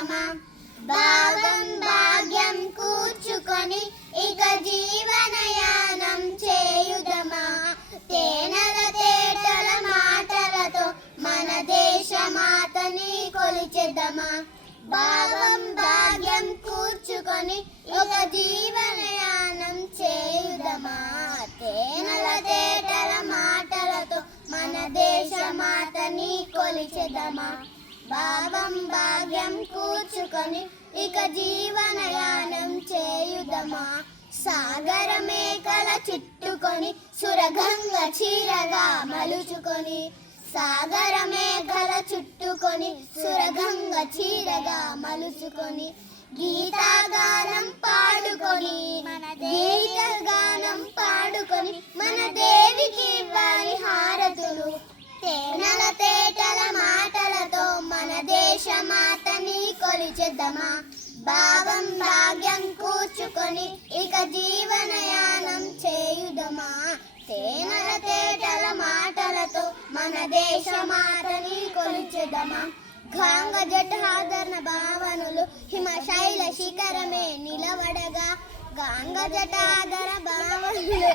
చేయుదమా భావం భాగ్యం కూర్చుకొని ఇక జీవనయానం చేయుదమా తేనెల తేటల మాటలతో మన దేశమాతని కొలిచెదమా భావం భాగ్యం కూర్చుకొని ఇక జీవనయానం చేయుదమా తేనెల తేటల మాటలతో మన దేశమాతని కొలిచెదమా భావం భాగ్యం కూర్చుకొని ఇక జీవనయానం చేయుదమా సాగర మేకల చుట్టుకొని సురగంగ చీరగా మలుచుకొని సాగర మేఘల చుట్టుకొని సురగంగ చీరగా మలుచుకొని గీతగానం పాడుకొని మన దేవికి ఇవ్వాలి హారతులు తేనెల తేటల మాటలతో మన దేశమాతని కొలిచెదమా భావం భాగ్యం కూర్చుకొని ఇక జీవనయానం చేయుదమా తేనెల తేటల మాటలతో మన దేశమాతని కొలిచెదమా గాంగ జటాధరణ భావనులు హిమశైల శిఖరమే నిలవడగా గాంగ జటాధర భావనులు